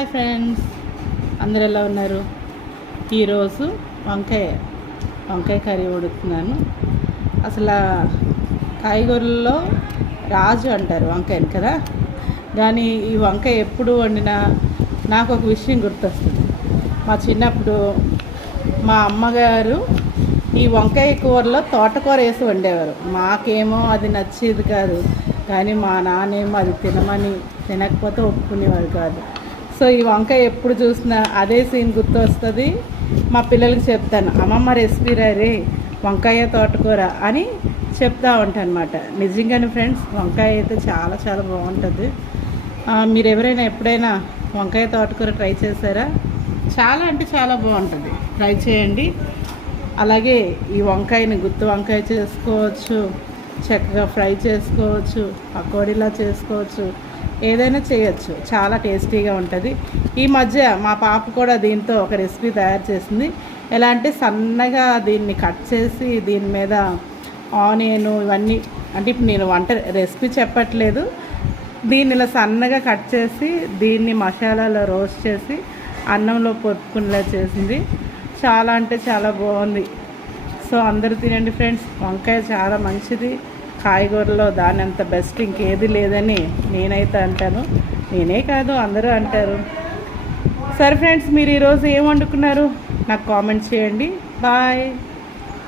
Hi friends, అందరు ఎలా ఉన్నారు? ఈరోజు వంకాయ కర్రీ వండుతున్నాను. అసలు కాయగూరల్లో రాజు అంటారు వంకాయని కదా. కానీ ఈ వంకాయ ఎప్పుడు వండినా నాకు ఒక విషయం గుర్తొస్తుంది. మా చిన్నప్పుడు మా అమ్మగారు ఈ వంకాయ కూరలో తోటకూర వేసి వండేవారు. మాకేమో అది నచ్చేది కాదు, కానీ మా నాన్నేమో అది తినకపోతే ఒప్పుకునేవారు కాదు. సో ఈ వంకాయ ఎప్పుడు చూసినా అదే సీన్ గుర్తు వస్తుంది. మా పిల్లలకి చెప్తాను, అమ్మమ్మ రెసిపీ రే వంకాయ తోటకూర అని చెప్తా ఉంటాను అనమాట. నిజంగానే ఫ్రెండ్స్, వంకాయ అయితే చాలా చాలా బాగుంటుంది. మీరు ఎవరైనా ఎప్పుడైనా వంకాయ తోటకూర ట్రై చేశారా? చాలా అంటే చాలా బాగుంటుంది, ట్రై చేయండి. అలాగే ఈ వంకాయని గుత్తి వంకాయ చేసుకోవచ్చు, చక్కగా ఫ్రై చేసుకోవచ్చు, పకోడీలా చేసుకోవచ్చు, ఏదైనా చేయొచ్చు. చాలా టేస్టీగా ఉంటుంది. ఈ మధ్య మా పాప కూడా దీంతో ఒక రెసిపీ తయారు చేసింది. ఎలా అంటే సన్నగా దీన్ని కట్ చేసి దీని మీద ఆనియన్ ఇవన్నీ, అంటే ఇప్పుడు నేను వంట రెసిపీ చెప్పట్లేదు, దీన్ని ఇలా సన్నగా కట్ చేసి దీన్ని మసాలాలో రోస్ట్ చేసి అన్నంలో పొట్టుకునేలా చేసింది. చాలా అంటే చాలా బాగుంది. సో అందరూ తినండి ఫ్రెండ్స్. వంకాయ చాలా మంచిది. కాయగూరలో దాని అంత బెస్ట్ ఇంకేది లేదని నేనైతే అంటాను. నేనే కాదు, అందరూ అంటారు. సరే ఫ్రెండ్స్, మీరు ఈరోజు ఏం వండుకున్నారు నాకు కామెంట్ చేయండి. బాయ్.